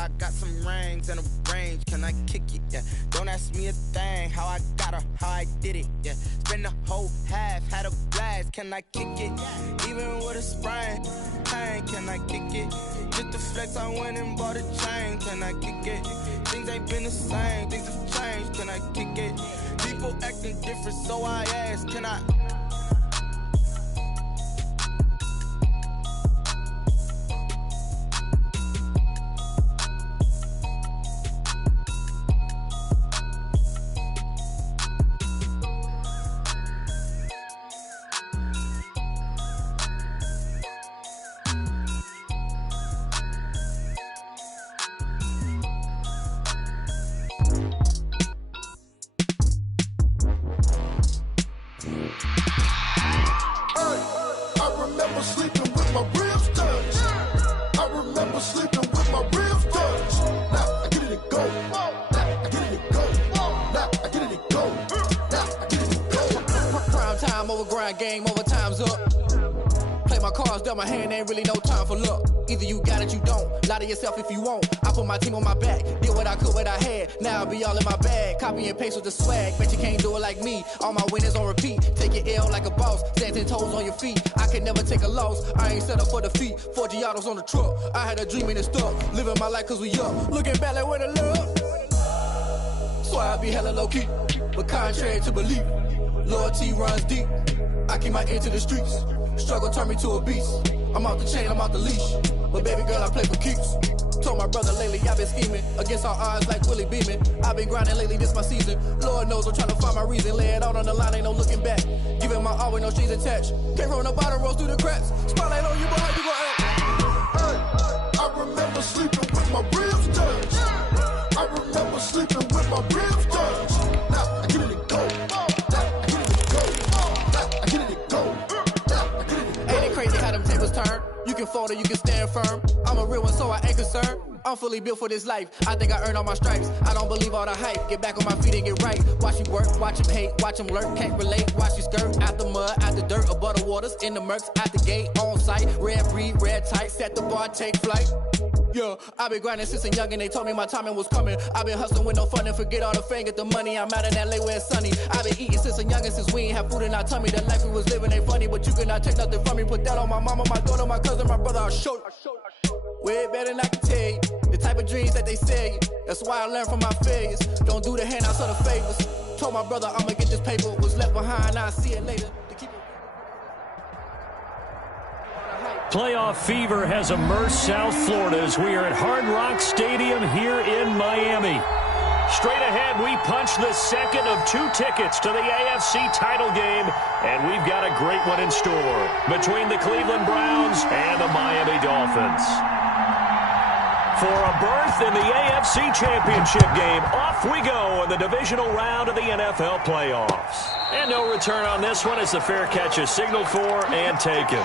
I got some rings and a range, can I kick it? Yeah, don't ask me a thing, how I got her, how I did it. Yeah, spend the whole half, had a blast, can I kick it? Even with a sprain, pain, can I kick it? Just the flex, I went and bought a chain, can I kick it? Things ain't been the same, things have changed, can I kick it? People acting different, so I ask, can I? Game over, time's up. Play my cards, dealt my hand, ain't really no time for luck. Either you got it, you don't. Lie to yourself if you won't. I put my team on my back, did what I could, what I had. Now I be all in my bag, copy and paste with the swag. Bet you can't do it like me. All my winners on repeat. Take your L like a boss, stand 10 toes on your feet. I can never take a loss. I ain't set up for defeat. 4 Giottos on the truck. I had a dream and it stuck. Living my life cause we up. Looking back like where the love. So I be hella low key, but contrary to belief, loyalty runs deep. I keep my ear to the streets. Struggle turned me to a beast. I'm out the chain, I'm out the leash. But baby girl, I play for keeps. Told my brother lately I've been scheming against all odds like Willie Beeman. I've been grinding lately, this my season. Lord knows I'm trying to find my reason. Lay it out on the line, ain't no looking back. Giving my all with no strings attached. Can't roll no bottom, rolls through the cracks. Spotlight on you, but how you gon' act? Hey, I remember sleeping with my ribs touched. I remember sleeping with my ribs touched. Now I get it and go. You can fold or you can stand firm. I'm a real one, so I ain't concerned. I'm fully built for this life. I think I earned all my stripes. I don't believe all the hype. Get back on my feet and get right. Watch you work, watch him hate, watch him lurk. Can't relate, watch you skirt. Out the mud, out the dirt, above the waters, in the murks, out the gate, on site. Red breed, red tight, set the bar, take flight. Yeah, I been grinding since a young and they told me my timing was coming. I been hustling with no fun and forget all the fame, get the money. I'm out in LA where it's sunny. I been eating since a young and since we ain't have food in our tummy. The life we was living ain't funny, but you cannot take nothing from me. Put that on my mama, my daughter, my cousin, my brother, I'll show you. Way better than I can tell you. The type of dreams that they sell you. That's why I learned from my failures. Don't do the handouts or the favors. Told my brother I'ma get this paper. Was left behind, I'll see it later. Playoff fever has immersed South Florida as we are at Hard Rock Stadium here in Miami. Straight ahead, we punch the second of 2 tickets to the AFC title game, and we've got a great one in store between the Cleveland Browns and the Miami Dolphins. For a berth in the AFC Championship game, off we go in the divisional round of the NFL playoffs. And no return on this one as the fair catch is signaled for and taken.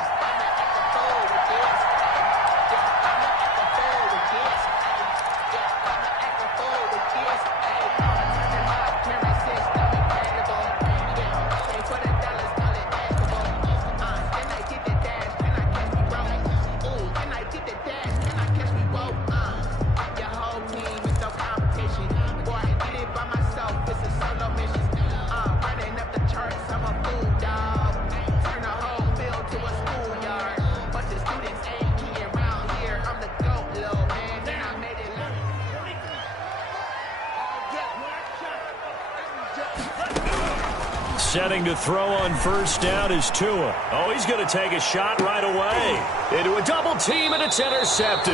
Setting to throw on first down is Tua. Oh, he's going to take a shot right away. Into a double team, and it's intercepted.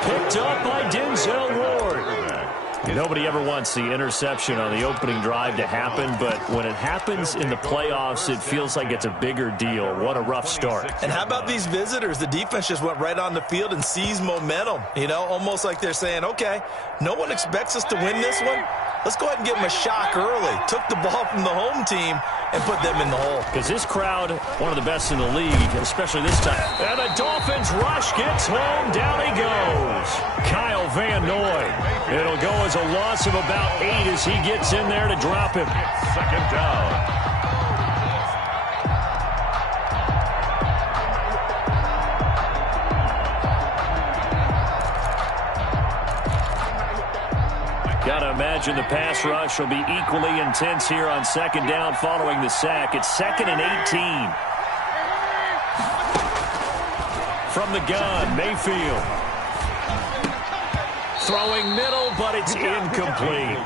Picked up by Denzel Ward. Nobody ever wants the interception on the opening drive to happen, but when it happens in the playoffs, it feels like it's a bigger deal. What a rough start. And how about these visitors? The defense just went right on the field and seized momentum. You know, almost like they're saying, okay, no one expects us to win this one. Let's go ahead and give them a shock early. Took the ball from the home team and put them in the hole. Because this crowd, one of the best in the league, especially this time. And the Dolphins rush gets home. Down he goes. Kyle Van Noy. It'll go as a loss of about 8 as he gets in there to drop him. Second down. Gotta imagine the pass rush will be equally intense here on second down following the sack. It's 2nd and 18. From the gun, Mayfield. Throwing middle, but it's incomplete.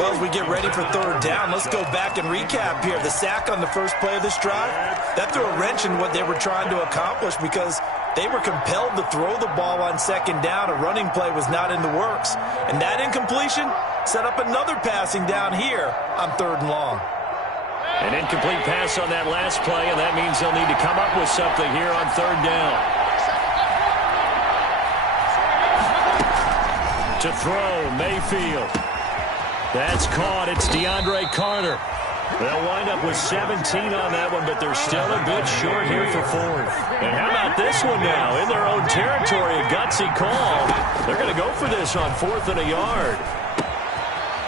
Well, as we get ready for third down, let's go back and recap here. The sack on the first play of this drive, that threw a wrench in what they were trying to accomplish because they were compelled to throw the ball on second down. A running play was not in the works. And that incompletion set up another passing down here on 3rd and long. An incomplete pass on that last play, and that means they'll need to come up with something here on 3rd down. To throw, Mayfield. That's caught. It's DeAndre Carter. They'll wind up with 17 on that one, but they're still a bit short here for 4th. And how about this one now? In their own territory, a gutsy call. They're going to go for this on 4th and a yard.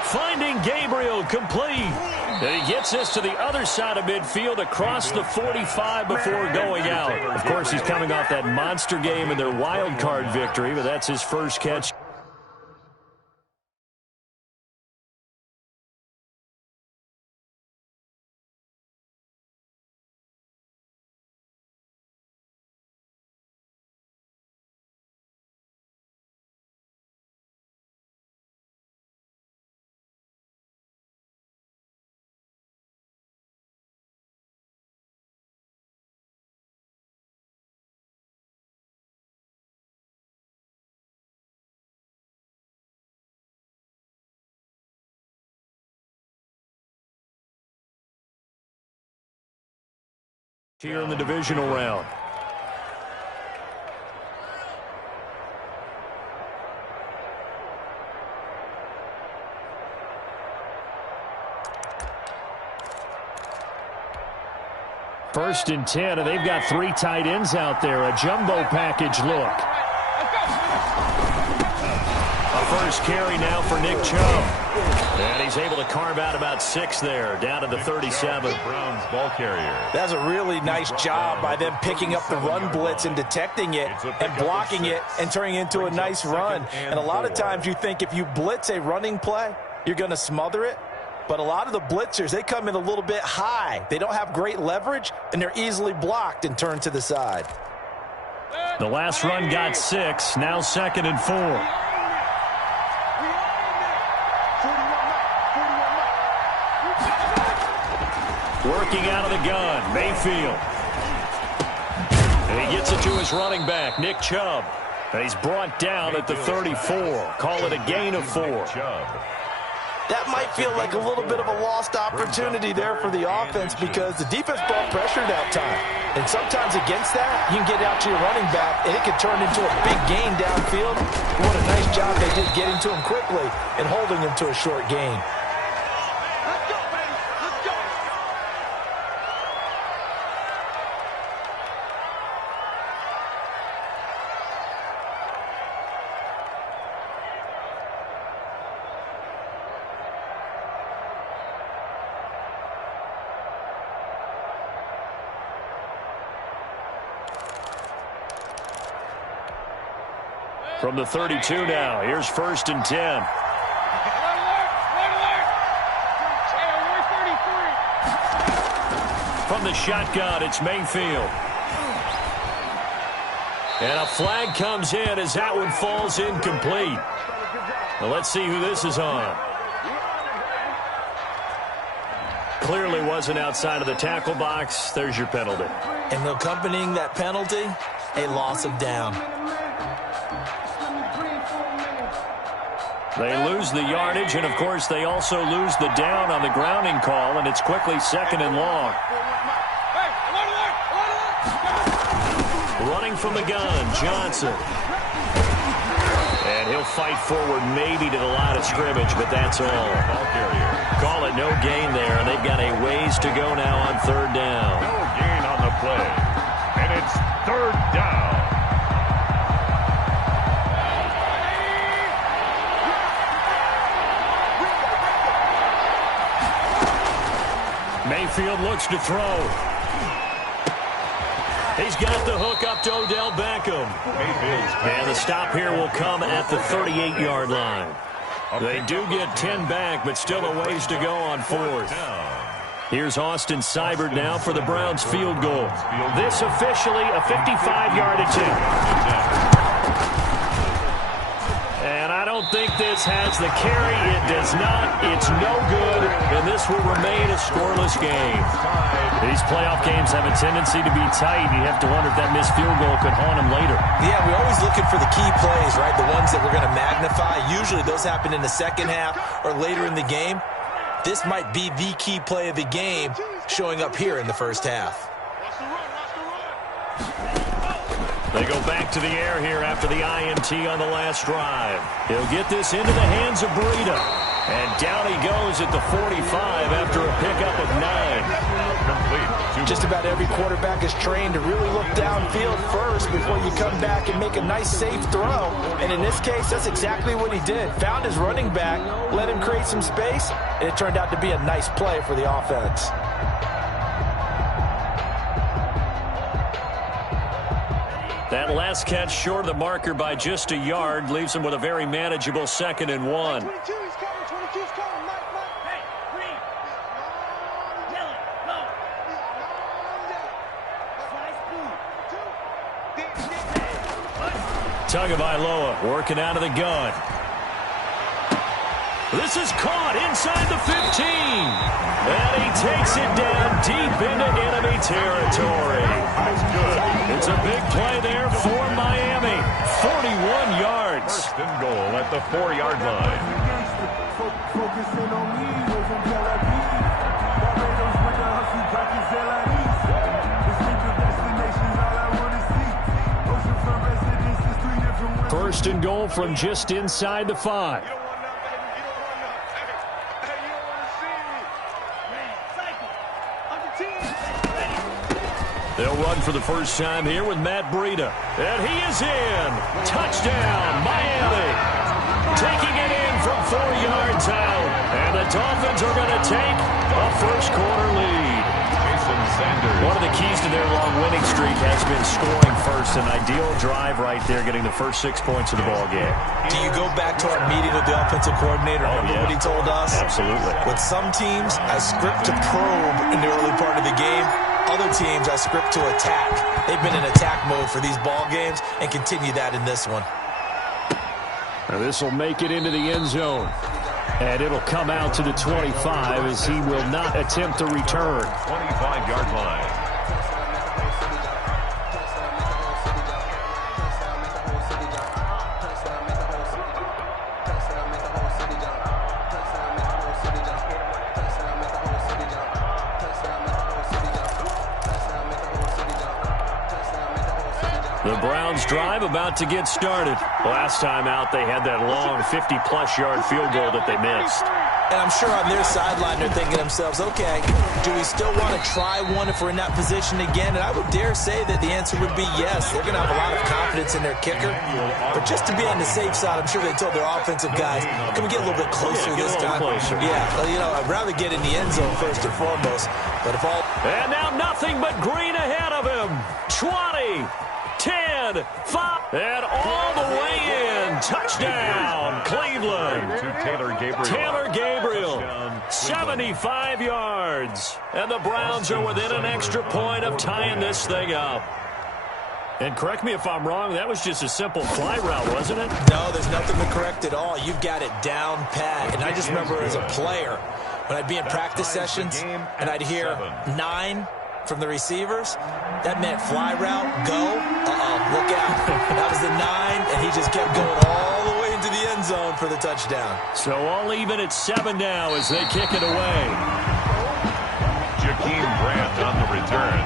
Finding Gabriel complete. And he gets this to the other side of midfield across the 45 before going out. Of course, he's coming off that monster game in their wild card victory, but that's his first catch. Here in the divisional round. First and 10, and they've got 3 tight ends out there. A jumbo package look. A first carry now for Nick Chubb. And he's able to carve out about 6 there, down to the 37. Browns ball carrier. That's a really nice job by them picking up the run blitz and detecting it and blocking it and turning it into a nice run. And a lot of times you think if you blitz a running play, you're going to smother it. But a lot of the blitzers, they come in a little bit high. They don't have great leverage, and they're easily blocked and turned to the side. The last run got 6, now 2nd and 4. Working out of the gun, Mayfield. And he gets it to his running back, Nick Chubb. And he's brought down at the 34. Call it a gain of 4. That might feel like a little bit of a lost opportunity there for the offense because the defense brought pressure that time. And sometimes against that, you can get out to your running back, and it can turn into a big gain downfield. What a nice job they did getting to him quickly and holding him to a short gain. From the 32 now, here's 1st and 10. From the shotgun, it's Mayfield. And a flag comes in as that one falls incomplete. Well, let's see who this is on. Clearly wasn't outside of the tackle box. There's your penalty. And accompanying that penalty, a loss of down. They lose the yardage, and, of course, they also lose the down on the grounding call, and it's quickly 2nd and long. Running from the gun, Johnson. And he'll fight forward maybe to the line of scrimmage, but that's all. Call it no gain there, and they've got a ways to go now on 3rd down. No gain on the play, and it's 3rd down. Mayfield looks to throw. He's got the hook up to Odell Beckham. And the stop here will come at the 38-yard line. They do get 10 back, but still a ways to go on fourth. Here's Austin Seibert now for the Browns field goal. This officially a 55-yard attempt. And I don't think this has the carry. It does not. It's no good, and this will remain a scoreless game. These playoff games have a tendency to be tight. You have to wonder if that missed field goal could haunt them later. Yeah, we're always looking for the key plays, right? The ones that we're going to magnify. Usually those happen in the second half or later in the game. This might be the key play of the game showing up here in the first half. They go back to the air here after the INT on the last drive. He'll get this into the hands of Breida. And down he goes at the 45 after a pickup of 9. Just about every quarterback is trained to really look downfield first before you come back and make a nice, safe throw. And in this case, that's exactly what he did. Found his running back, let him create some space, and it turned out to be a nice play for the offense. That last catch short of the marker by just a yard leaves him with a very manageable 2nd and 1. Tagovailoa working out of the gun. This is caught inside the 15. And he takes it down deep into enemy territory. It's a big play there for Miami. 41 yards. First and goal at the 4-yard line. First and goal from just inside the 5. They'll run for the first time here with Matt Breida. And he is in. Touchdown, Miami. Taking it in from 4 yards out. And the Dolphins are going to take a first-quarter lead. One of the keys to their long winning streak has been scoring first. An ideal drive right there, getting the first 6 points of the ball game. Do you go back to our meeting with the offensive coordinator? Remember what he told us? Absolutely. With some teams, I script to probe in the early part of the game. Other teams, I script to attack. They've been in attack mode for these ball games and continue that in this one. Now this will make it into the end zone. And it'll come out to the 25 as he will not attempt to return. 25-yard line. The Browns drive about to get started. Last time out, they had that long 50-plus yard field goal that they missed. And I'm sure on their sideline they're thinking to themselves, okay, do we still want to try one if we're in that position again? And I would dare say that the answer would be yes. They're going to have a lot of confidence in their kicker. But just to be on the safe side, I'm sure they told their offensive guys, can we get a little bit closer this time? Yeah, well, you know, I'd rather get in the end zone first and foremost. But if all... And now nothing but green ahead of him. 20. 10, 5, and all the way in. Touchdown, Cleveland. Taylor Gabriel, 75 yards. And the Browns are within an extra point of tying this thing up. And correct me if I'm wrong, that was just a simple fly route, wasn't it? No, there's nothing to correct at all. You've got it down pat. And I just remember as a player, when I'd be in practice sessions and I'd hear 9 from the receivers, that meant fly route, go, look out. That was the 9, and he just kept going all the way into the end zone for the touchdown. So all even at 7 now as they kick it away. Jakeem Grant on the return.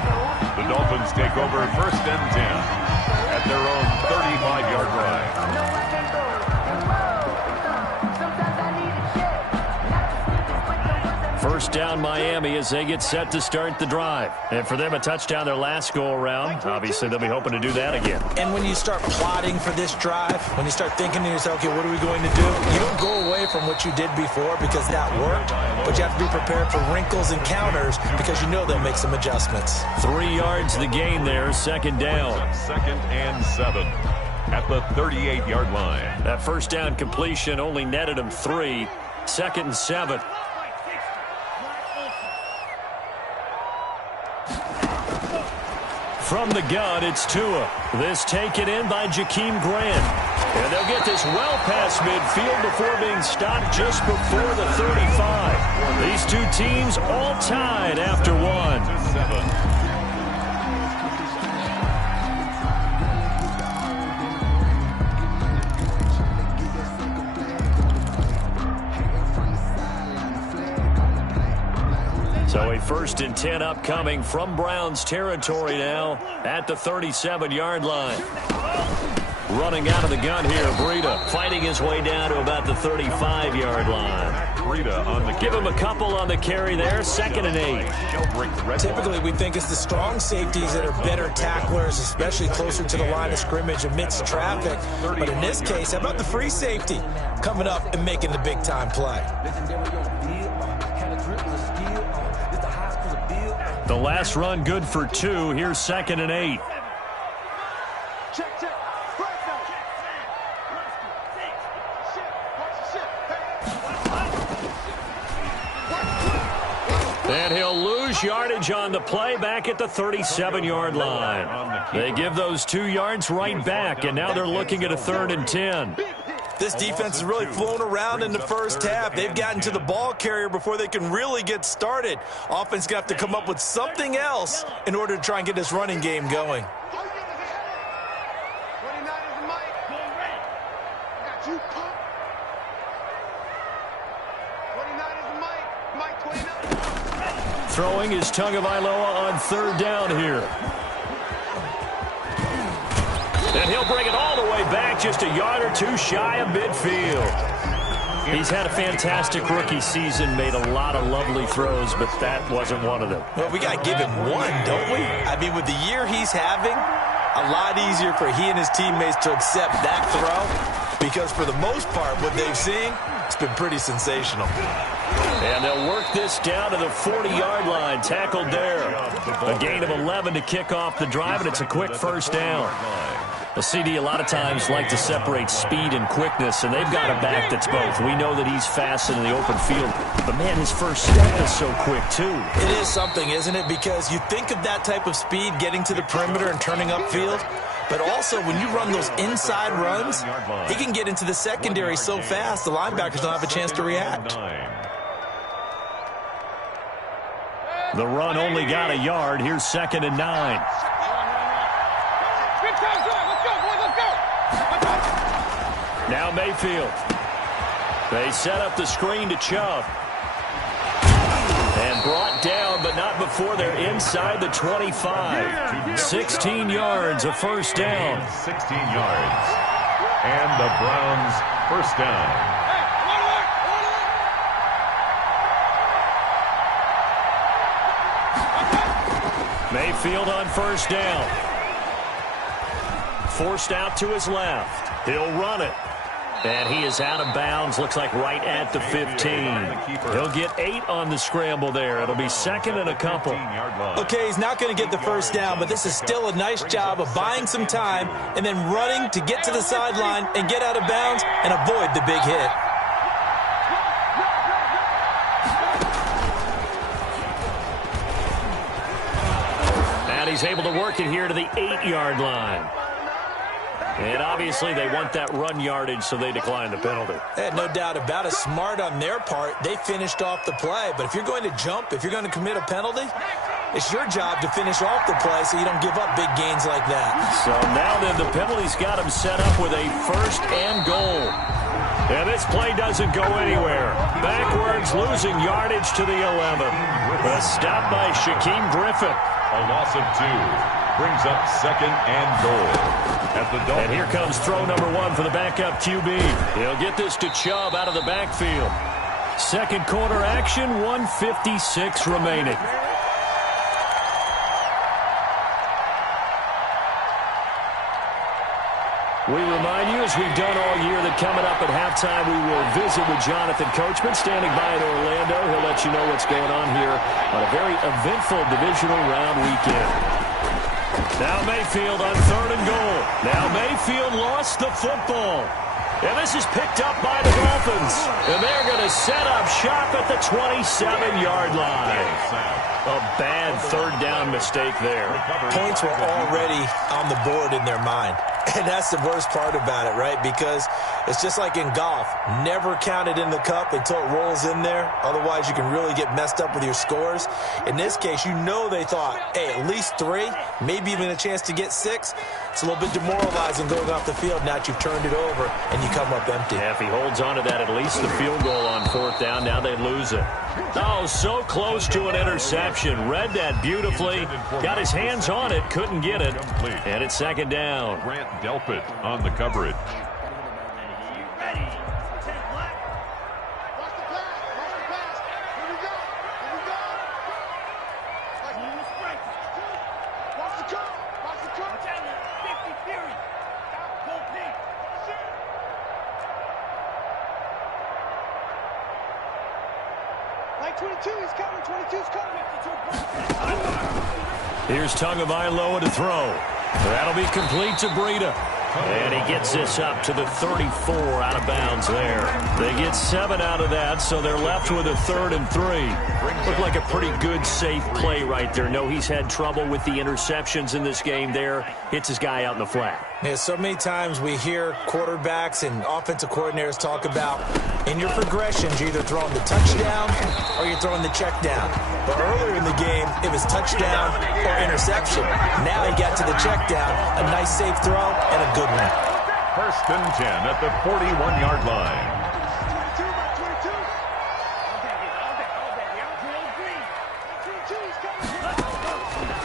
The Dolphins take over first and 10 at their own 35-yard line. First down Miami as they get set to start the drive. And for them, a touchdown their last go-around. Obviously, they'll be hoping to do that again. And when you start plotting for this drive, when you start thinking to yourself, okay, what are we going to do? You don't go away from what you did before because that worked, but you have to be prepared for wrinkles and counters because you know they'll make some adjustments. 3 yards the gain there, second down. 2nd and 7. at the 38-yard line. That first down completion only netted him 3. 2nd and 7. From the gun, it's Tua. This taken in by Jakeem Grant. And they'll get this well past midfield before being stopped just before the 35. These two teams all tied after 1. So a 1st and 10 upcoming from Browns territory now at the 37-yard line. Running out of the gun here, Breida fighting his way down to about the 35-yard line. Breida on the Give him a couple on the carry there, 2nd and 8. Typically, we think it's the strong safeties that are better tacklers, especially closer to the line of scrimmage amidst traffic. But in this case, how about the free safety coming up and making the big-time play? The last run good for 2. Here's 2nd and 8. And he'll lose yardage on the play back at the 37-yard line. They give those 2 yards right back, and now they're looking at a 3rd and 10. This defense has really flown around in the first half. They've gotten to the ball carrier before they can really get started. Offense got to come up with something else in order to try and get this running game going. Throwing is Tagovailoa on 3rd down here. And he'll bring it all the way back, just a yard or 2 shy of midfield. He's had a fantastic rookie season, made a lot of lovely throws, but that wasn't one of them. Well, we got to give him one, don't we? I mean, with the year he's having, a lot easier for he and his teammates to accept that throw, because for the most part, what they've seen, it's been pretty sensational. And they'll work this down to the 40-yard line, tackled there. A gain of 11 to kick off the drive, and it's a quick 1st down. The CD a lot of times like to separate speed and quickness, and they've got a back that's both. We know that he's fast in the open field, but, man, his first step is so quick, too. It is something, isn't it? Because you think of that type of speed getting to the perimeter and turning upfield, but also when you run those inside runs, he can get into the secondary so fast the linebackers don't have a chance to react. The run only got a yard. Here's 2nd and 9. Now Mayfield. They set up the screen to Chubb. And brought down, but not before they're inside the 25. 16 yards, a 1st down. 16 yards. And the Browns' 1st down. Mayfield on 1st down. Forced out to his left. He'll run it. And he is out of bounds, looks like right at the 15. He'll get 8 on the scramble there. It'll be 2nd and a couple. Okay, he's not going to get the 1st down, but this is still a nice job of buying some time and then running to get to the sideline and get out of bounds and avoid the big hit. And he's able to work it here to the 8-yard line. And obviously they want that run yardage, so they decline the penalty. No doubt about it. Smart on their part. They finished off the play. But if you're going to jump, if you're going to commit a penalty, it's your job to finish off the play so you don't give up big gains like that. So now then the penalty's got him set up with a 1st and goal. And this play doesn't go anywhere. Backwards, losing yardage to the 11. A stop by Shaquem Griffin. A loss of 2. Brings up 2nd and goal. And here comes throw number 1 for the backup QB. He'll get this to Chubb out of the backfield. 2nd quarter action, 1:56 remaining. We remind you, as we've done all year, that coming up at halftime, we will visit with Jonathan Coachman, standing by in Orlando. He'll let you know what's going on here on a very eventful divisional round weekend. Now Mayfield on 3rd and goal. Now Mayfield lost the football. And this is picked up by the Dolphins. And they're going to set up shop at the 27-yard line. A bad 3rd down mistake there. Points were already on the board in their mind. And that's the worst part about it, right? Because it's just like in golf. Never count it in the cup until it rolls in there. Otherwise, you can really get messed up with your scores. In this case, you know they thought, hey, at least 3, maybe even a chance to get 6. It's a little bit demoralizing going off the field now that you've turned it over and you come up empty. Yeah, if he holds on to that, at least the field goal on 4th down, now they lose it. Oh, so close to an interception. Read that beautifully. Got his hands on it, couldn't get it. And it's 2nd down. Grant Delpit on the coverage. Here's Tagovailoa to throw. That'll be complete to Breida. And he gets this up to the 34 out of bounds there. They get 7 out of that, so they're left with a 3rd and 3. Looked like a pretty good, safe play right there. No, he's had trouble with the interceptions in this game there. Hits his guy out in the flat. Yeah, so many times we hear quarterbacks and offensive coordinators talk about in your progressions, you're either throwing the touchdown or you're throwing the check down. But earlier in the game, it was touchdown or interception. Now he got to the check down, a nice safe throw, and a good one. 1st and 10 at the 41-yard line.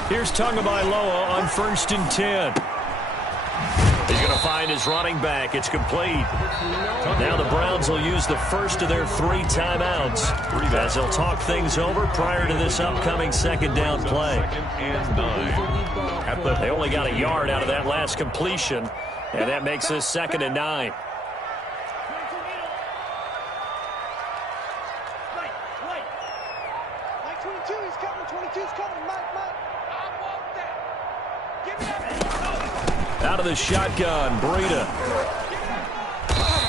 Here's Tagovailoa on 1st and 10. He's going to find his running back. It's complete. Now the Browns will use the first of their 3 timeouts as they'll talk things over prior to this upcoming 2nd down play. They only got a yard out of that last completion, and that makes this 2nd and 9. Out of the shotgun, Breida.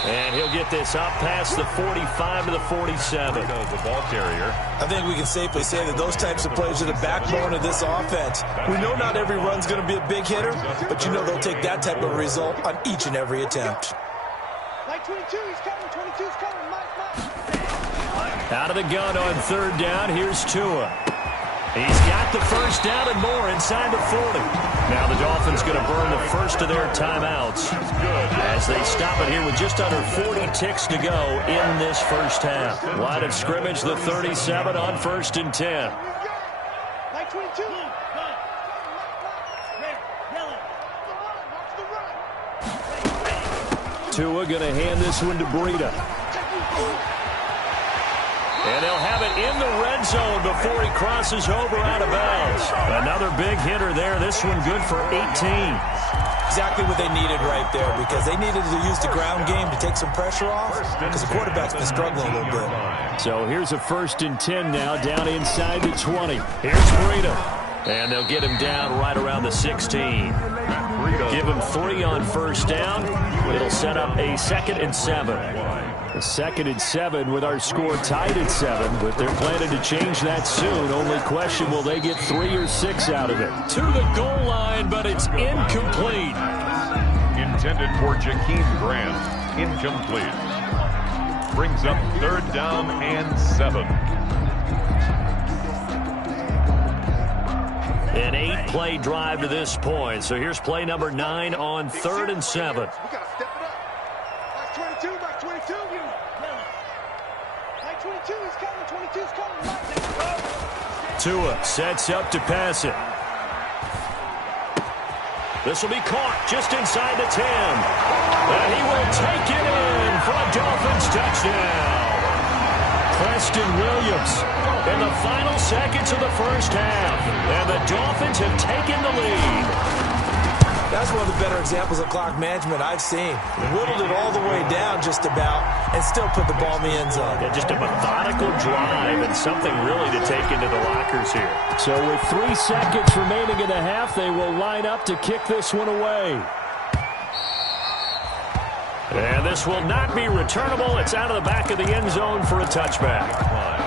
And he'll get this up past the 45 to the 47. The ball carrier. I think we can safely say that those types of plays are the backbone of this offense. We know not every run's going to be a big hitter, but you know they'll take that type of result on each and every attempt. Out of the gun on 3rd down, here's Tua. He's got the first down and more inside the 40. Now the Dolphins going to burn the first of their timeouts as they stop it here with just under 40 ticks to go in this first half. Line of scrimmage, the 37 on 1st and 10. Tua going to hand this one to Breida. And they'll have it in the red zone before he crosses over out of bounds. Another big hitter there. This one good for 18. Exactly what they needed right there, because they needed to use the ground game to take some pressure off, because the quarterback's been struggling a little bit. So here's a 1st and 10 now, down inside the 20. Here's Breida. And they'll get him down right around the 16. Give him 3 on 1st down. It'll set up a 2nd and 7. A 2nd and 7 with our score tied at 7, but they're planning to change that soon. Only question, will they get 3 or 6 out of it? To the goal line, but it's incomplete. Intended for Jakeem Grant. Incomplete. Brings up 3rd down and 7. An 8-play drive to this point. So here's play number 9 on 3rd and 7. Tua sets up to pass it. This will be caught just inside the 10. And he will take it in for a Dolphins touchdown. Preston Williams in the final seconds of the first half. And the Dolphins have taken the lead. That's one of the better examples of clock management I've seen. Whittled it all the way down just about and still put the ball in the end zone. Yeah, just a methodical drive and something really to take into the lockers here. So with 3 seconds remaining in the half, they will line up to kick this one away. And this will not be returnable. It's out of the back of the end zone for a touchback.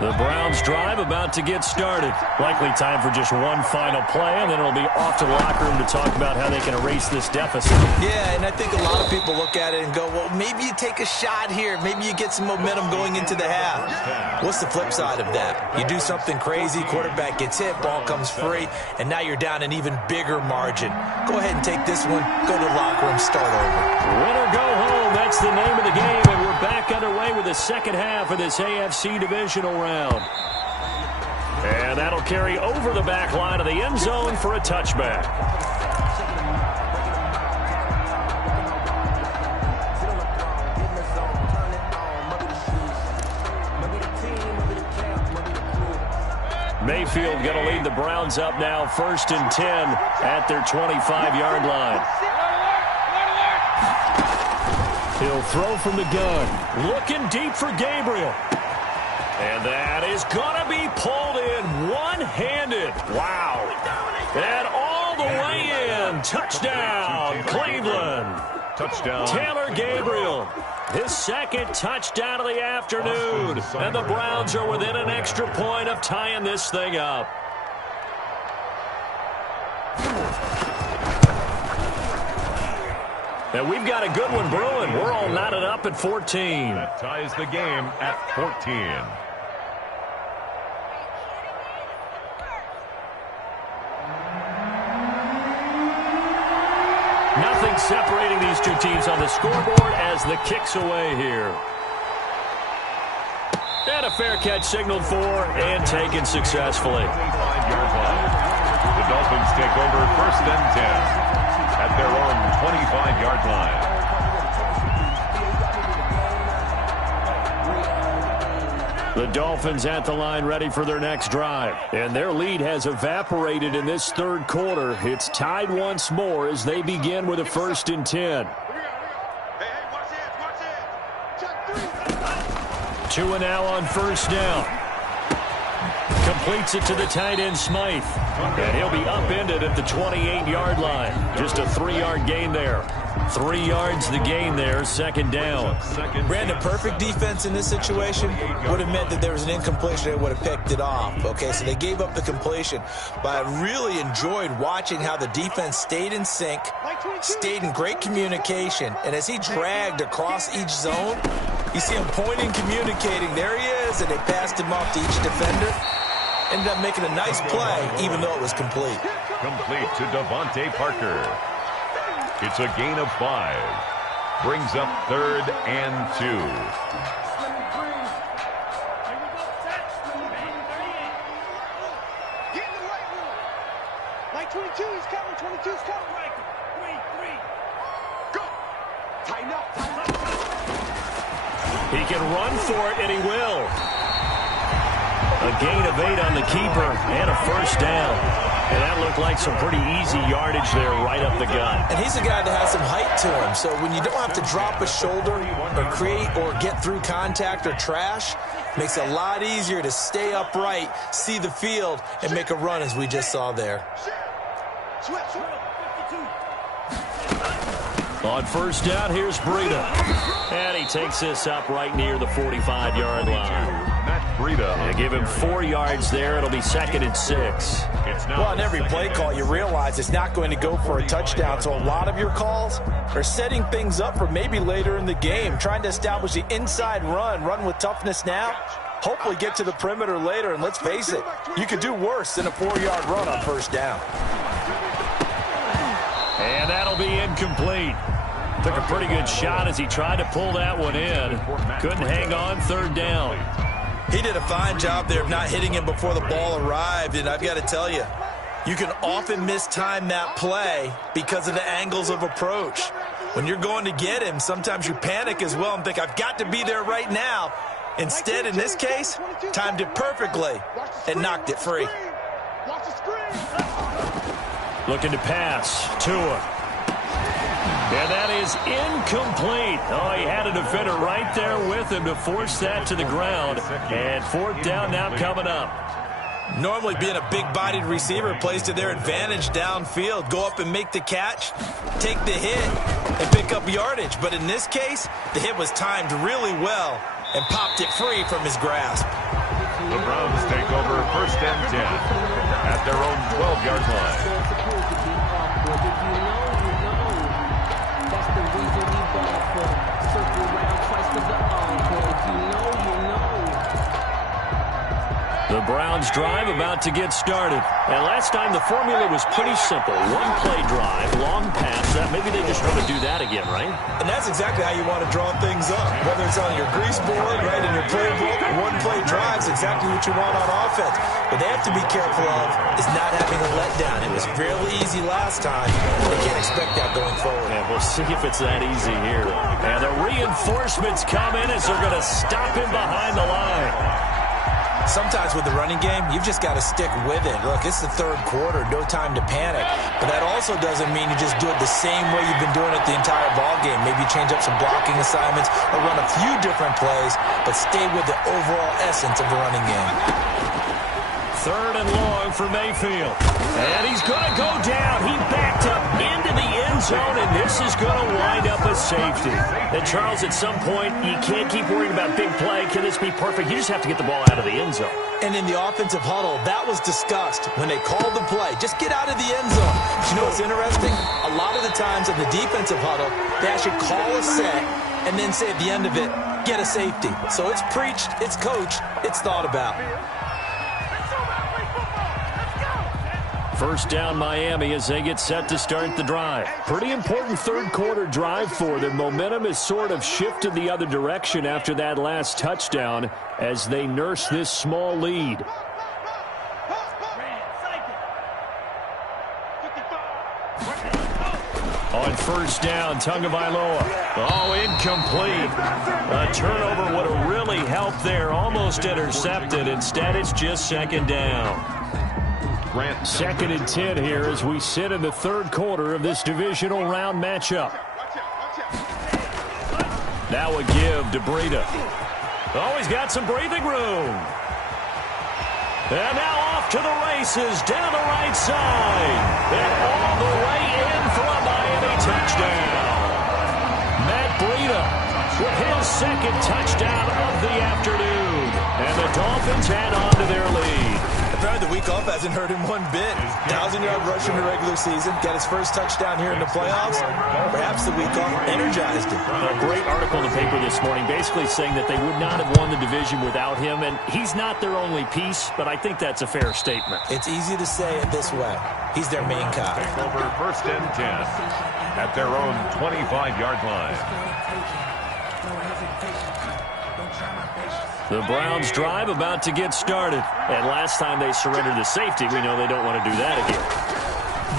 The Browns drive about to get started. Likely time for just one final play, and then it'll be off to the locker room to talk about how they can erase this deficit. Yeah, and I think a lot of people look at it and go, well, maybe you take a shot here. Maybe you get some momentum going into the half. What's the flip side of that? You do something crazy, quarterback gets hit, ball comes free, and now you're down an even bigger margin. Go ahead and take this one, go to the locker room, start over. Win or go home, that's the name of the game, and we're back underway with the second half of this AFC divisional round. And that'll carry over the back line of the end zone for a touchback. Mayfield going to lead the Browns up now, 1st and 10 at their 25-yard line. He'll throw from the gun, looking deep for Gabriel. And that is going to be pulled in one-handed. Wow. And all the way in. Touchdown, Cleveland. Touchdown. Taylor Gabriel. His second touchdown of the afternoon. And the Browns are within an extra point of tying this thing up. And we've got a good one brewing. We're all knotted up at 14. That ties the game at 14. Nothing separating these two teams on the scoreboard as the kick's away here. And a fair catch signaled for and taken successfully. 25-yard line. The Dolphins take over 1st and 10 at their own 25-yard line. The Dolphins at the line ready for their next drive. And their lead has evaporated in this third quarter. It's tied once more as they begin with a 1st and 10. Tua now on 1st down. Completes it to the tight end, Smythe. And he'll be upended at the 28-yard line. Just a 3-yard gain there. 3 yards the gain there, 2nd down. Brandon, perfect defense in this situation would have meant that there was an incompletion. They would have picked it off. Okay, so they gave up the completion. But I really enjoyed watching how the defense stayed in sync, stayed in great communication. And as he dragged across each zone, you see him pointing, communicating. There he is, and they passed him off to each defender. Ended up making a nice play, even though it was complete. Complete to Devontae Parker. It's a gain of 5. Brings up 3rd and 2. Like 22 is coming, 22 is coming. Three. Go. Tighten up. He can run for it, and he will. A gain of 8 on the keeper and a 1st down. And that looked like some pretty easy yardage there right up the gut. And he's a guy that has some height to him. So when you don't have to drop a shoulder or create or get through contact or trash, makes it a lot easier to stay upright, see the field, and make a run as we just saw there. On 1st down, here's Breida. And he takes this up right near the 45-yard line. They give him 4 yards there. It'll be 2nd and 6. Well, on every play call, you realize it's not going to go for a touchdown. So a lot of your calls are setting things up for maybe later in the game, trying to establish the inside run with toughness now, hopefully get to the perimeter later. And let's face it, you could do worse than a 4-yard run on 1st down. And that'll be incomplete. Took a pretty good shot as he tried to pull that one in. Couldn't hang on, 3rd down. He did a fine job there of not hitting him before the ball arrived, and I've got to tell you, you can often mistime that play because of the angles of approach. When you're going to get him, sometimes you panic as well and think, I've got to be there right now. Instead, in this case, timed it perfectly and knocked it free. Looking to pass. Tua. And that is incomplete. Oh, he had a defender right there with him to force that to the ground. And fourth down now coming up. Normally being a big-bodied receiver plays to their advantage downfield. Go up and make the catch, take the hit, and pick up yardage. But in this case, the hit was timed really well and popped it free from his grasp. The Browns take over 1st and 10 at their own 12-yard line. The Browns drive about to get started. And last time the formula was pretty simple. One play drive, long pass. Maybe they just want to do that again, right? And that's exactly how you want to draw things up. Whether it's on your grease board, right, in your playbook, one play drive is exactly what you want on offense. What they have to be careful of is not having a letdown. It was fairly easy last time. They can't expect that going forward. And we'll see if it's that easy here. And the reinforcements come in as they're going to stop him behind the line. Sometimes with the running game, you've just got to stick with it. Look, it's the third quarter, no time to panic. But that also doesn't mean you just do it the same way you've been doing it the entire ball game. Maybe change up some blocking assignments or run a few different plays, but stay with the overall essence of the running game. Third and long for Mayfield. And he's going to go down. He backed up into the end zone, and this is going to wind up a safety. And, Charles, at some point, you can't keep worrying about big play. Can this be perfect? You just have to get the ball out of the end zone. And in the offensive huddle, that was discussed when they called the play. Just get out of the end zone. But you know what's interesting? A lot of the times in the defensive huddle, they actually call a set and then say at the end of it, get a safety. So it's preached, it's coached, it's thought about. First down Miami as they get set to start the drive. Pretty important third quarter drive for them. Momentum has sort of shifted the other direction after that last touchdown as they nurse this small lead. On first down, Tagovailoa. Oh, incomplete. A turnover would have really helped there. Almost intercepted. Instead, it's just second down. Second and 10 here as we sit in the third quarter of this divisional round matchup. Now a give to Breida. Oh, he's got some breathing room. And now off to the races down the right side. And all the way in for a Miami touchdown. Matt Breida with his second touchdown of the afternoon. And the Dolphins add on to their lead. The week off hasn't hurt him one bit. 1,000-yard rush in the regular season. Got his first touchdown here in the playoffs. Perhaps the week off energized him. A great article in the paper this morning basically saying that they would not have won the division without him. And he's not their only piece, but I think that's a fair statement. It's easy to say it this way. He's their main guy. Take over 1st and 10 at their own 25-yard line. The Browns drive about to get started. And last time they surrendered the safety, we know they don't want to do that again.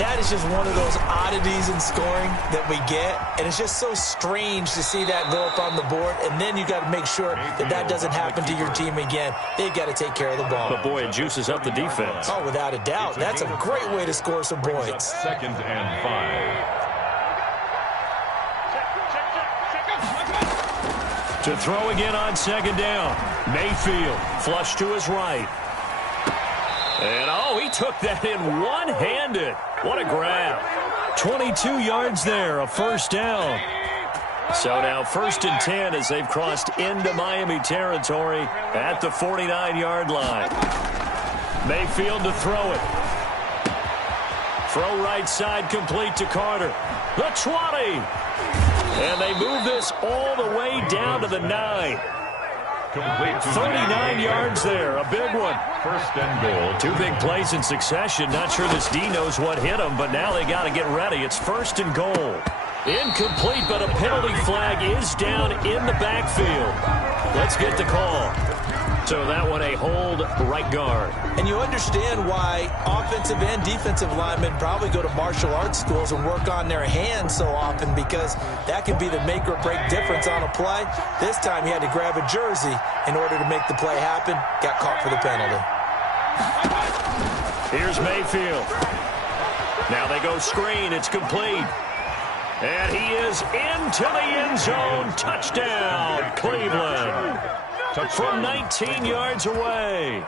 That is just one of those oddities in scoring that we get. And it's just so strange to see that go up on the board. And then you got to make sure that that doesn't happen to your team again. They've got to take care of the ball. But, boy, it juices up the defense. Oh, without a doubt. That's a great way to score some points. 2nd and 5. To throw again on second down. Mayfield flush to his right. And, oh, he took that in one-handed. What a grab. 22 yards there, a first down. So now 1st and 10 as they've crossed into Miami territory at the 49-yard line. Mayfield to throw it. Throw right side complete to Carter. The 20. And they move this all the way down to the 9. 39 yards there, a big one. 1st and goal. Two big plays in succession. Not sure this D knows what hit them, but now they got to get ready. It's 1st and goal. Incomplete, but a penalty flag is down in the backfield. Let's get the call. So that one a hold right guard. And you understand why offensive and defensive linemen probably go to martial arts schools and work on their hands so often, because that can be the make or break difference on a play. This time he had to grab a jersey in order to make the play happen. Got caught for the penalty. Here's Mayfield. Now they go screen. It's complete. And he is into the end zone. Touchdown, Cleveland. From 19 yards away.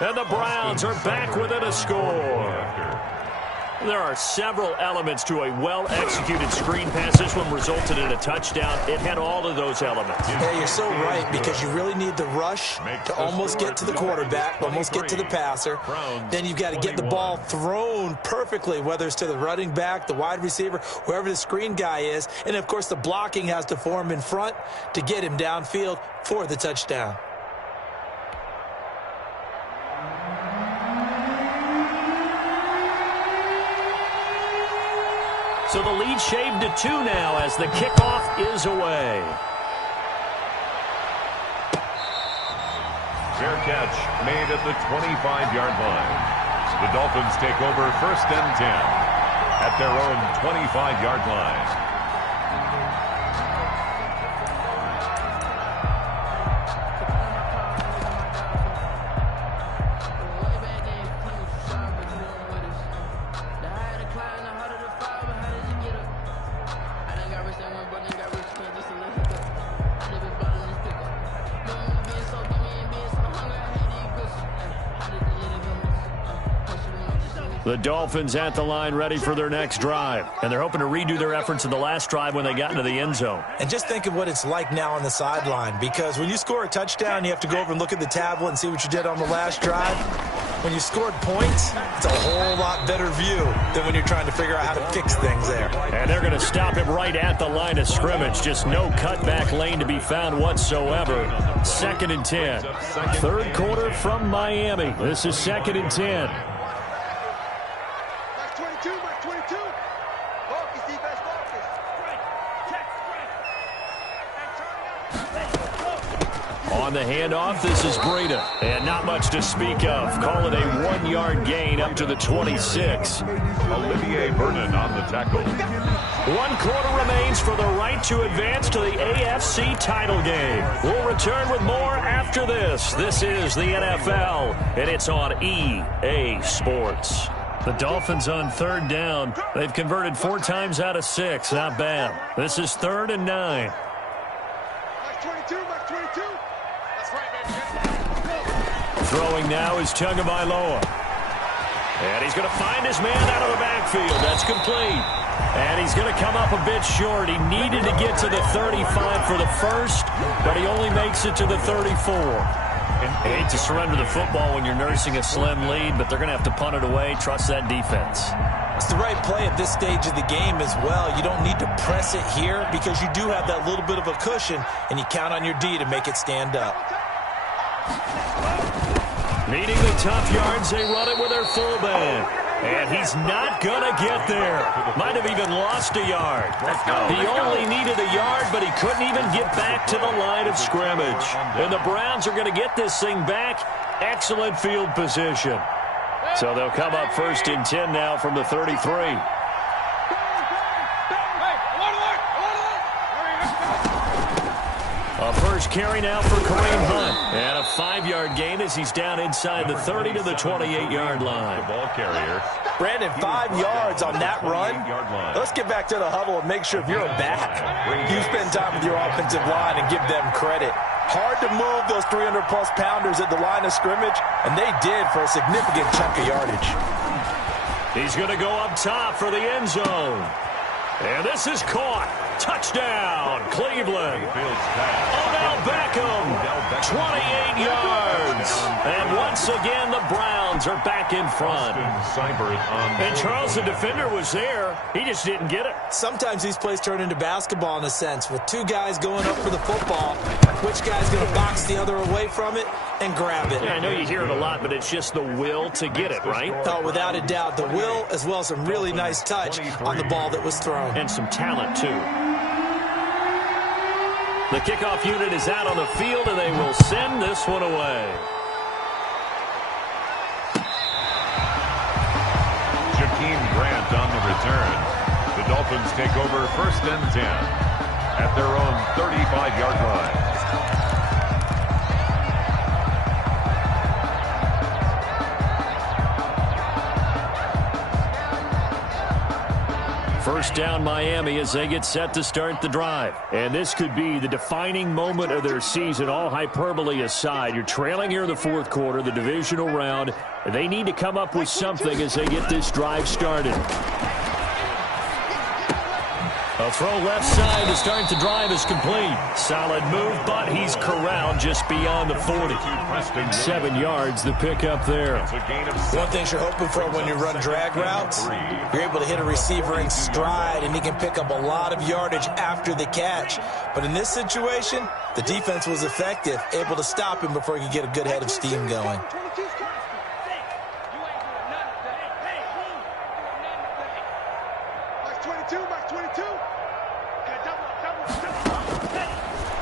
And the Browns are back within a score. There are several elements to a well-executed screen pass. This one resulted in a touchdown. It had all of those elements. Yeah, you're so right, because you really need the rush to almost get to the quarterback, almost get to the passer. Then you've got to get the ball thrown perfectly, whether it's to the running back, the wide receiver, whoever the screen guy is. And, of course, the blocking has to form in front to get him downfield for the touchdown. So the lead shaved to 2 now as the kickoff is away. Fair catch made at the 25-yard line. The Dolphins take over 1st and 10 at their own 25-yard line. The Dolphins at the line ready for their next drive. And they're hoping to redo their efforts in the last drive when they got into the end zone. And just think of what it's like now on the sideline, because when you score a touchdown, you have to go over and look at the tablet and see what you did on the last drive. When you scored points, it's a whole lot better view than when you're trying to figure out how to fix things there. And they're going to stop him right at the line of scrimmage. Just no cutback lane to be found whatsoever. 2nd and 10. Third quarter from Miami. This is 2nd and 10. On the handoff, this is Breida. And not much to speak of. Call it a 1-yard gain up to the 26. Olivier Vernon on the tackle. 1 quarter remains for the right to advance to the AFC title game. We'll return with more after this. This is the NFL, and it's on EA Sports. The Dolphins on 3rd down. They've converted 4 times out of 6. Not bad. This is 3rd and 9. Throwing now is Tagovailoa. And he's going to find his man out of the backfield. That's complete. And he's going to come up a bit short. He needed to get to the 35 for the first, but he only makes it to the 34. I hate to surrender the football when you're nursing a slim lead, but they're going to have to punt it away. Trust that defense. It's the right play at this stage of the game as well. You don't need to press it here because you do have that little bit of a cushion, and you count on your D to make it stand up. Needing the tough yards, they run it with their fullback. And he's not going to get there. Might have even lost a yard. He only needed a yard, but he couldn't even get back to the line of scrimmage. And the Browns are going to get this thing back. Excellent field position. So they'll come up 1st and 10 now from the 33. A first carry now for Kareem Hunt. And a 5-yard gain as he's down inside the 30 to the 28-yard line. The ball carrier. Brandon, 5 yards on that run. Let's get back to the huddle and make sure if you're a back, you spend time with your offensive line and give them credit. Hard to move those 300-plus pounders at the line of scrimmage, and they did for a significant chunk of yardage. He's going to go up top for the end zone. And this is caught. Touchdown, Cleveland. Odell Beckham, 28 yards. And once again, the Browns are back in front. And Charles, the defender, was there. He just didn't get it. Sometimes these plays turn into basketball in a sense, with 2 guys going up for the football. Which guy's going to box the other away from it and grab it? Yeah, I know you hear it a lot, but it's just the will to get it, right? Oh, without a doubt. The will, as well as some really nice touch on the ball that was thrown. And some talent, too. The kickoff unit is out on the field, and they will send this one away. Jakeem Grant on the return. The Dolphins take over 1st and 10 at their own 35-yard line. First down Miami as they get set to start the drive. And this could be the defining moment of their season, all hyperbole aside. You're trailing here in the fourth quarter, the divisional round. They need to come up with something as they get this drive started. A throw left side to start the drive is complete. Solid move, but he's corralled just beyond the 40. 7 yards, the pickup there. One thing you're hoping for when you run drag routes, you're able to hit a receiver in stride, and he can pick up a lot of yardage after the catch. But in this situation, the defense was effective, able to stop him before he could get a good head of steam going.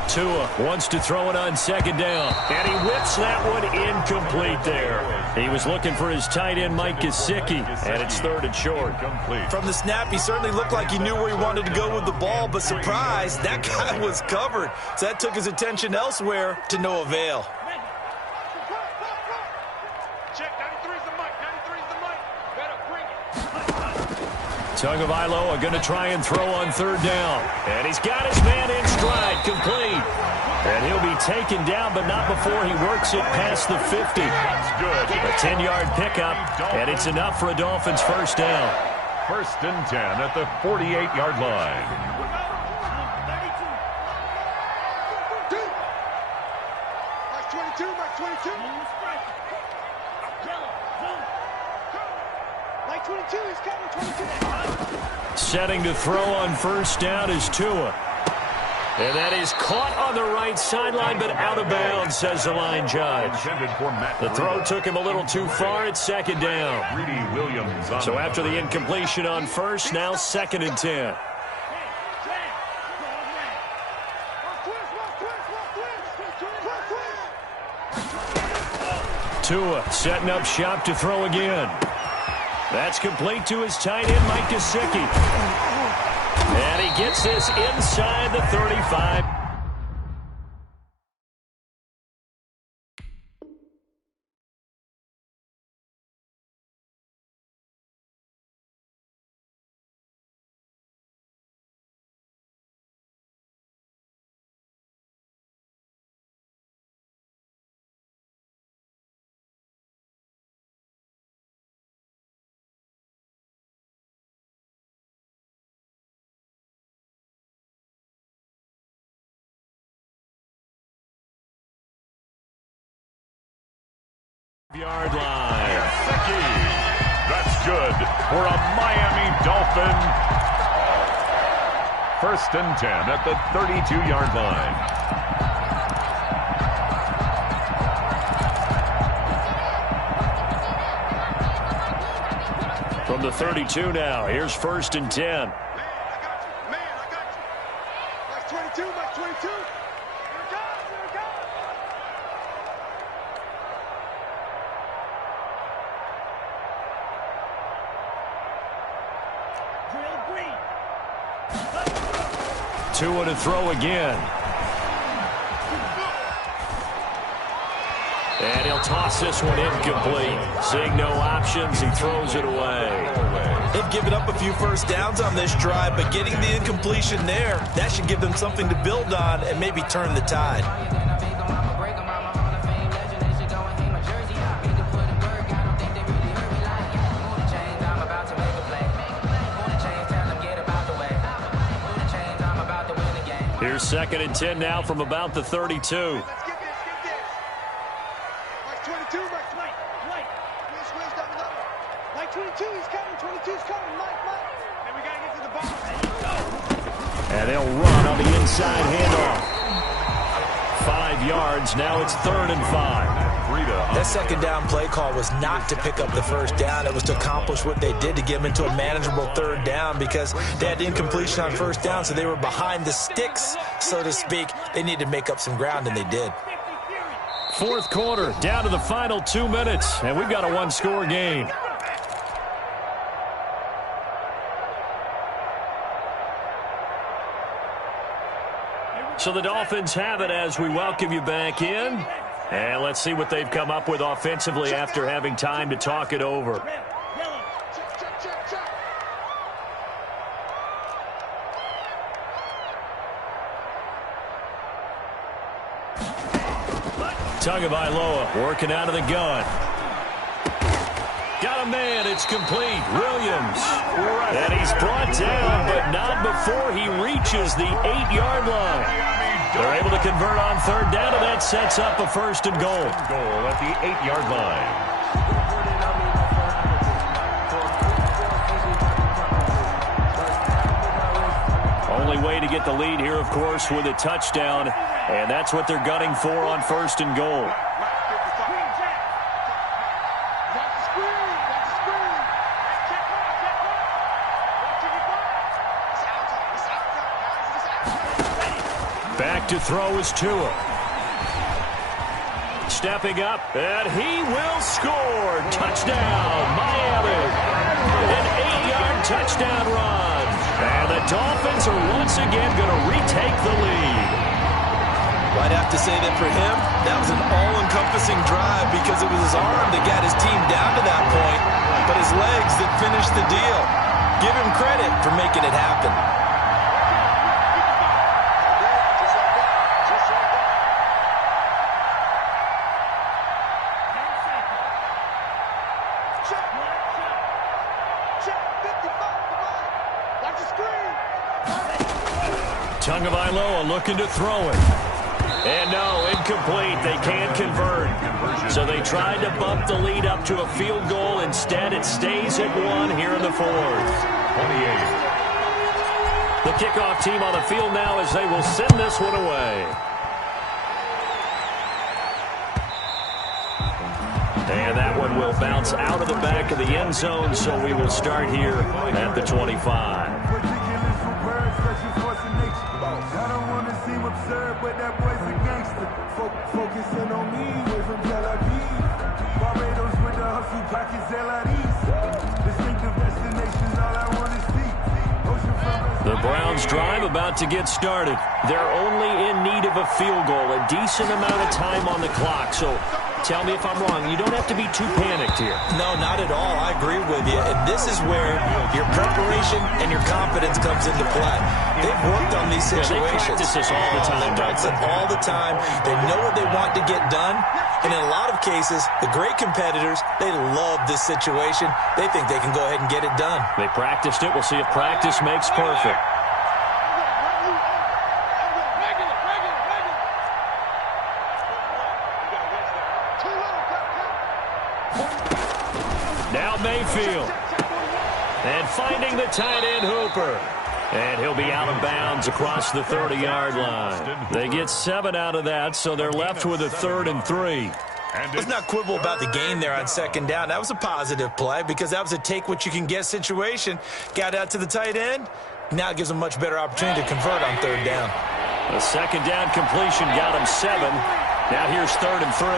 Tua wants to throw it on second down, and he whips that one incomplete there. He was looking for his tight end, Mike Gesicki, and it's 3rd and short. From the snap, he certainly looked like he knew where he wanted to go with the ball, but surprise, that guy was covered. So that took his attention elsewhere to no avail. Tagovailoa are going to try and throw on 3rd down. And he's got his man in stride, complete. And he'll be taken down, but not before he works it past the 50. That's good. A 10-yard pickup, and it's enough for a Dolphins first down. 1st and 10 at the 48-yard line. Setting to throw on 1st down is Tua. And that is caught on the right sideline, but out of bounds, says the line judge. The throw took him a little too far. It's 2nd down. So after the incompletion on 1st, now 2nd and 10. Tua setting up shop to throw again. That's complete to his tight end, Mike Gesicki. And he gets this inside the 35. Yard line. That's good for a Miami Dolphin. 1st and 10 at the 32-yard line. From the 32 now, here's 1st and 10. Tua to throw again. And he'll toss this one incomplete. Seeing no options, he throws it away. They've given up a few first downs on this drive, but getting the incompletion there, that should give them something to build on and maybe turn the tide. Here's 2nd and 10 now from about the 32. And they'll run on the inside handoff. 5 yards. Now it's 3rd and 5. That second down play call was not to pick up the first down. It was to accomplish what they did, to get them into a manageable third down, because they had incompletion on first down, so they were behind the sticks, so to speak. They needed to make up some ground, and they did. Fourth quarter, down to the final 2 minutes, and we've got a one-score game. So the Dolphins have it as we welcome you back in. And let's see what they've come up with offensively after having time to talk it over. Tagovailoa working out of the gun. Got a man, it's complete. Williams. And he's brought down, but not before he reaches the 8-yard line. They're able to convert on third down, and that sets up a first and goal. Goal at the 8-yard line. Only way to get the lead here, of course, with a touchdown, and that's what they're gunning for on first and goal. Back to throw is Tua. Stepping up, and he will score. Touchdown, Miami. An 8-yard touchdown run. And the Dolphins are once again going to retake the lead. Well, I'd have to say that for him, that was an all-encompassing drive, because it was his arm that got his team down to that point, but his legs that finished the deal. Give him credit for making it happen. Tagovailoa looking to throw it. And no, incomplete. They can't convert. So they tried to bump the lead up to a field goal. Instead, it stays at 1 here in the fourth. 28. The kickoff team on the field now as they will send this one away. And that one will bounce out of the back of the end zone, so we will start here at the 25. I don't want to seem absurd, but that boy's a gangster. Focusing on me, way from Tel Aviv. Barbados with the hustle, pockets LIDs. Distinctive destinations, all I want is feet. The Browns drive about to get started. They're only in need of a field goal, a decent amount of time on the clock. So tell me if I'm wrong. You don't have to be too panicked here. No, not at all. I agree with you. And this is where your preparation and your confidence comes into play. They've worked on these situations. They practice this all the time. They practice it all the time. They know what they want to get done. And in a lot of cases, the great competitors, they love this situation. They think they can go ahead and get it done. They practiced it. We'll see if practice makes perfect. Now Mayfield. And finding the tight end Hooper. And he'll be out of bounds across the 30-yard line. They get 7 out of that, so they're left with a 3rd and 3. Let's not quibble about the gain there on second down. That was a positive play, because that was a take-what-you-can-get situation. Got out to the tight end. Now it gives them a much better opportunity to convert on third down. A second down completion got him 7. Now here's 3rd and 3.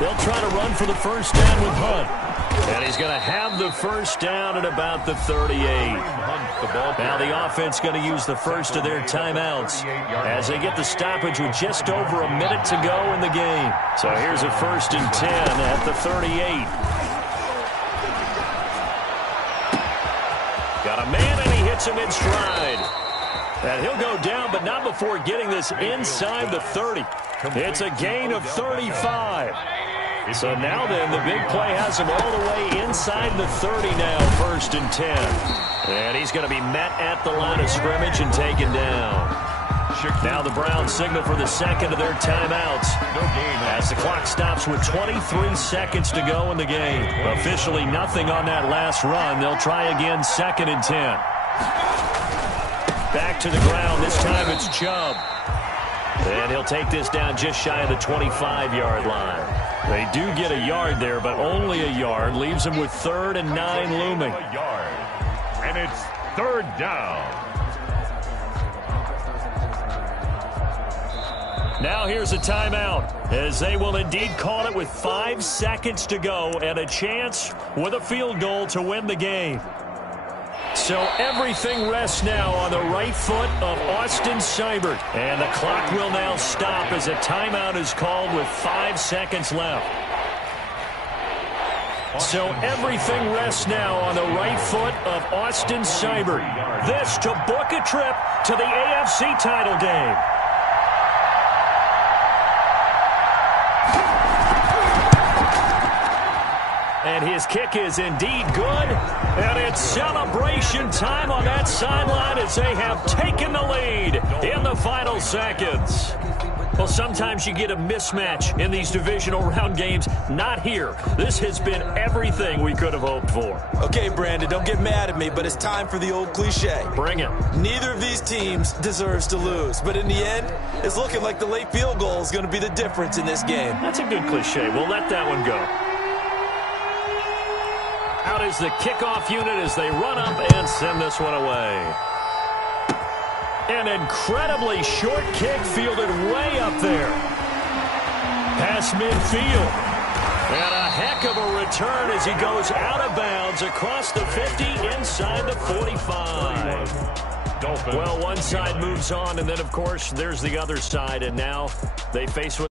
They'll try to run for the first down with Hunt. And he's going to have the first down at about the 38. Now the offense going to use the first of their timeouts as they get the stoppage with just over a minute to go in the game. So here's a 1st and 10 at the 38. Got a man, and he hits him in stride. And he'll go down, but not before getting this inside the 30. It's a gain of 35. So now then, the big play has him all the way inside the 30 now, 1st and 10. And he's going to be met at the line of scrimmage and taken down. Now the Browns signal for the second of their timeouts as the clock stops with 23 seconds to go in the game. Officially nothing on that last run. They'll try again, 2nd and 10. Back to the ground. This time it's Chubb. And he'll take this down just shy of the 25-yard line. They do get a yard there, but only a yard. Leaves them with 3rd and 9 looming. A yard. And it's 3rd down. Now here's a timeout, as they will indeed call it with 5 seconds to go and a chance with a field goal to win the game. So everything rests now on the right foot of Austin Seibert. And the clock will now stop as a timeout is called with 5 seconds left. So everything rests now on the right foot of Austin Seibert. This to book a trip to the AFC title game. And his kick is indeed good. And it's celebration time on that sideline as they have taken the lead in the final seconds. Well, sometimes you get a mismatch in these divisional round games. Not here. This has been everything we could have hoped for. Okay, Brandon, don't get mad at me, but it's time for the old cliche. Bring it. Neither of these teams deserves to lose, but in the end, it's looking like the late field goal is going to be the difference in this game. That's a good cliche. We'll let that one go. Out is the kickoff unit as they run up and send this one away. An incredibly short kick fielded way up there. Past midfield. And a heck of a return as he goes out of bounds across the 50 inside the 45. Dolphins. Well, one side moves on, and then, of course, there's the other side, and now they face what